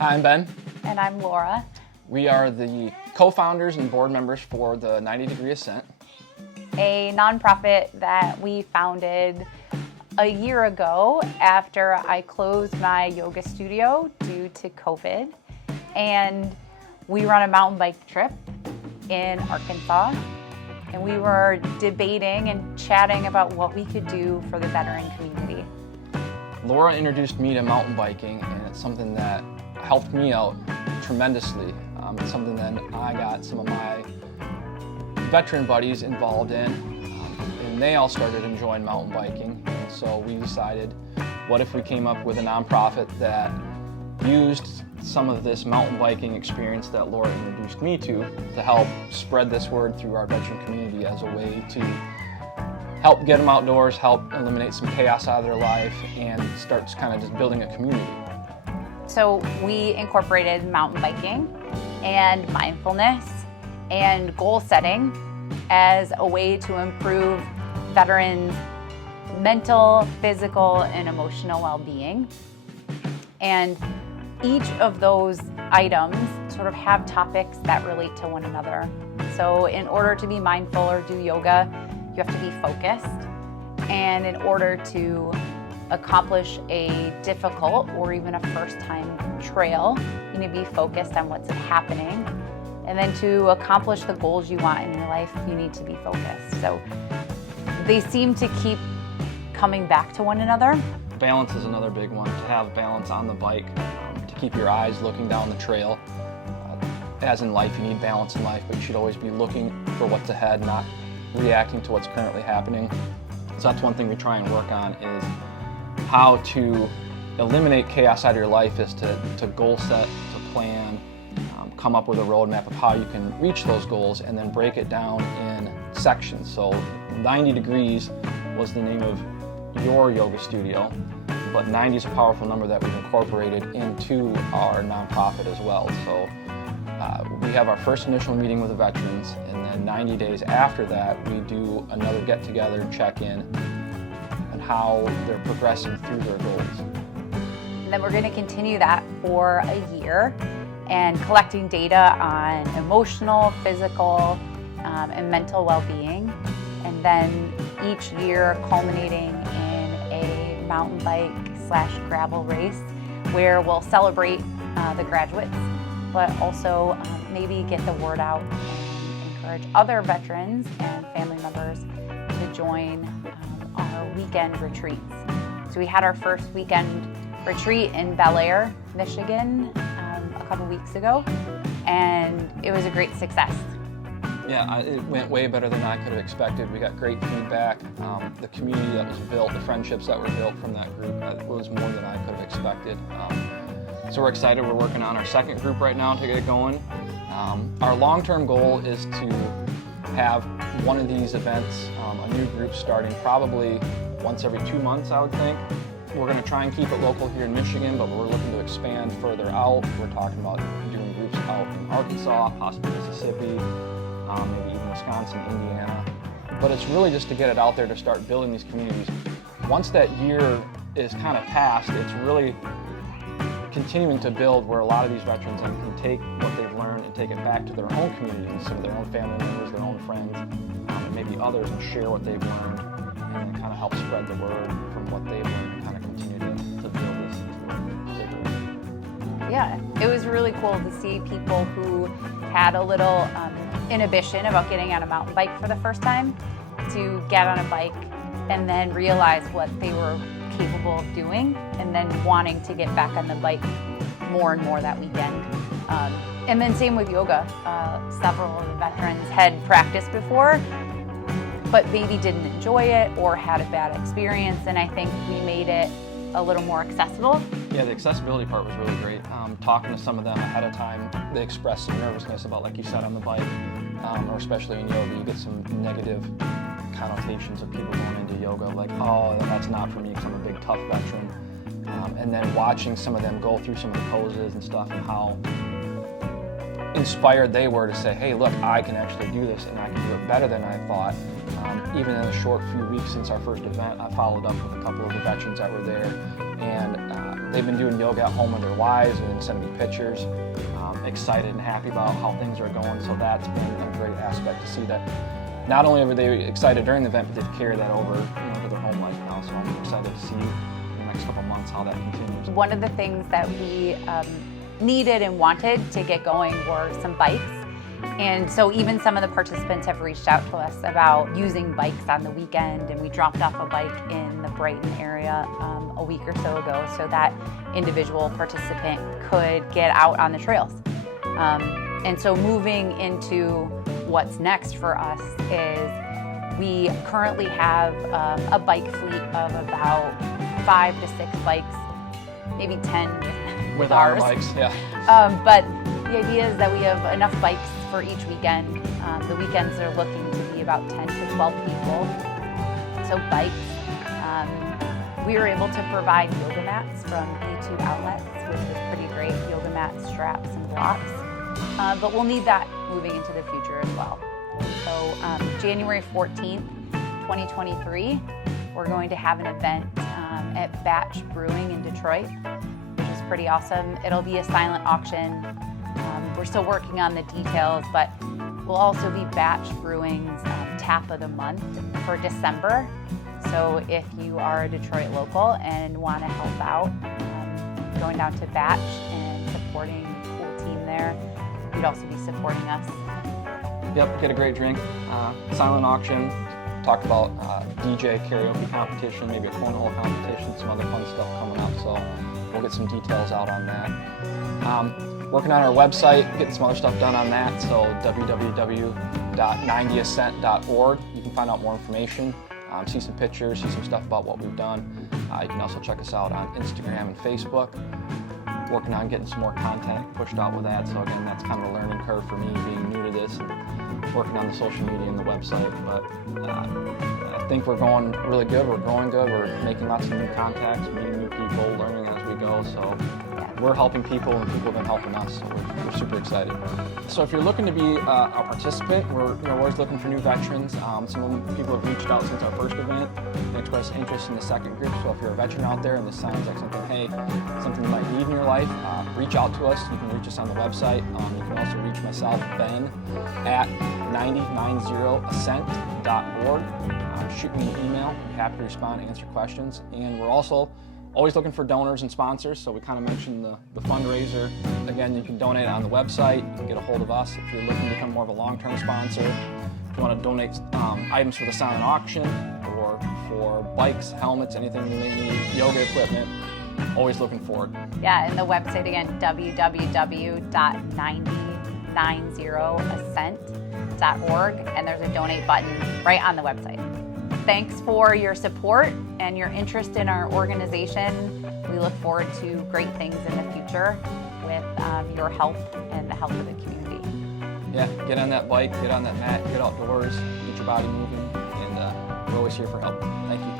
Hi, I'm Ben. And I'm Laura. We are the co-founders and board members for the Degree Ascent, a nonprofit that we founded a year ago after I closed my yoga studio due to COVID. And we run a mountain bike trip in Arkansas. And we were debating and chatting about what we could do for the veteran community. Laura introduced me to mountain biking, and it's something that helped me out tremendously. It's something that I got some of my veteran buddies involved in, and they all started enjoying mountain biking. And so we decided, what if we came up with a nonprofit that used some of this mountain biking experience that Laura introduced me to help spread this word through our veteran community as a way to help get them outdoors, help eliminate some chaos out of their life, and start kind of just building a community. So we incorporated mountain biking and mindfulness and goal setting as a way to improve veterans' mental, physical, and emotional well-being. And each of those items sort of have topics that relate to one another. So in order to be mindful or do yoga, you have to be focused. And in order to accomplish a difficult or even a first-time trail, you need to be focused on what's happening. And then to accomplish the goals you want in your life, you need to be focused. So they seem to keep coming back to one another. Balance is another big one, to have balance on the bike, to keep your eyes looking down the trail. As in life, you need balance in life, but you should always be looking for what's ahead, not reacting to what's currently happening. So that's one thing we try and work on, is how to eliminate chaos out of your life, is to goal set, to plan, come up with a roadmap of how you can reach those goals, and then break it down in sections. So 90 Degrees was the name of your yoga studio, but 90 is a powerful number that we've incorporated into our nonprofit as well. So we have our first initial meeting with the veterans, and then 90 days after that, we do another get-together, check-in, and how they're progressing through their goals. And then we're going to continue that for a year and collecting data on emotional, physical, and mental well-being. And then each year culminating in a mountain bike / gravel race where we'll celebrate the graduates, but also maybe get the word out and encourage other veterans and family members to join our weekend retreats. So we had our first weekend retreat in Bel Air, Michigan, a couple weeks ago, and it was a great success. Yeah, it went way better than I could have expected. We got great feedback. The community that was built, the friendships that were built from that group, was more than I could have expected. So we're excited. We're working on our second group right now to get it going. Our long-term goal is to have one of these events, a new group starting probably once every 2 months, I would think. We're going to try and keep it local here in Michigan, but we're looking to expand further out. We're talking about doing groups out in Arkansas, possibly Mississippi, maybe even Wisconsin, Indiana. But it's really just to get it out there to start building these communities. Once that year is kind of passed, it's really continuing to build where a lot of these veterans can take what they've learned and take it back to their own communities, some of their own family members, their own friends, and maybe others, and share what they've learned, and then kind of help spread the word from what they've learned and kind of continue to build this bigger. Yeah, it was really cool to see people who had a little inhibition about getting on a mountain bike for the first time to get on a bike and then realize what they were capable of doing, and then wanting to get back on the bike more and more that weekend. And then same with yoga. Several of the veterans had practiced before, but maybe didn't enjoy it or had a bad experience, and I think we made it a little more accessible. Yeah, the accessibility part was really great. Talking to some of them ahead of time, they expressed some nervousness about, like you said, on the bike, or especially in yoga, you get some negative connotations of people going into yoga, like, oh, that's not for me because I'm a big tough veteran. And then watching some of them go through some of the poses and stuff, and how inspired they were to say, hey, look, I can actually do this, and I can do it better than I thought. Even in a short few weeks since our first event, I followed up with a couple of the veterans that were there, and they've been doing yoga at home with their wives and then sending me pictures. Excited and happy about how things are going, so that's been a great aspect to see that not only were they excited during the event, but they've carried that over to their home life now. So I'm excited to see in the next couple months how that continues. One of the things that we needed and wanted to get going were some bikes. And so even some of the participants have reached out to us about using bikes on the weekend, and we dropped off a bike in the Brighton area a week or so ago so that individual participant could get out on the trails. And so moving into what's next for us is we currently have a bike fleet of about 5 to 6 bikes, maybe 10 with ours. Our bikes, yeah. But the idea is that we have enough bikes for each weekend. The weekends are looking to be about 10 to 12 people. So bikes. We were able to provide yoga mats from E2 outlets, which was pretty great. Yoga mats, straps, and blocks. But we'll need that moving into the future as well. So January 14th, 2023, we're going to have an event at Batch Brewing in Detroit, which is pretty awesome. It'll be a silent auction. We're still working on the details, but we'll also be Batch Brewing's Tap of the Month for December. So if you are a Detroit local and want to help out, going down to Batch and supporting the cool team there, you'd also be supporting us. Yep, get a great drink. Silent auction. Talked about DJ karaoke competition, maybe a cornhole competition, some other fun stuff coming up. So we'll get some details out on that. Working on our website, getting some other stuff done on that. So www.90ascent.org. You can find out more information, see some pictures, see some stuff about what we've done. You can also check us out on Instagram and Facebook. Working on getting some more content pushed out with that. So again, that's kind of a learning curve for me, being new to this, and working on the social media and the website. But I think we're going really good. We're growing good. We're making lots of new contacts, meeting new people, learning as we go. So we're helping people, and people have been helping us. So we're super excited. So if you're looking to be a participant, we're always looking for new veterans. Some of the people have reached out since our first event and expressed interest in the second group. So if you're a veteran out there and this sounds like something, something you might need in your life, reach out to us. You can reach us on the website. You can also reach myself, Ben, at 90ascent.org. Shoot me an email. I'm happy to respond and answer questions. And we're also always looking for donors and sponsors. So we kind of mentioned the fundraiser. Again, you can donate on the website. You can get a hold of us if you're looking to become more of a long-term sponsor. If you want to donate items for the silent auction or for bikes, helmets, anything you may need, yoga equipment, always looking forward. Yeah, and the website again, www.90ascent.org, and there's a donate button right on the website. Thanks for your support and your interest in our organization. We look forward to great things in the future with your help and the help of the community. Yeah, get on that bike, get on that mat, get outdoors, get your body moving, and we're always here for help. Thank you.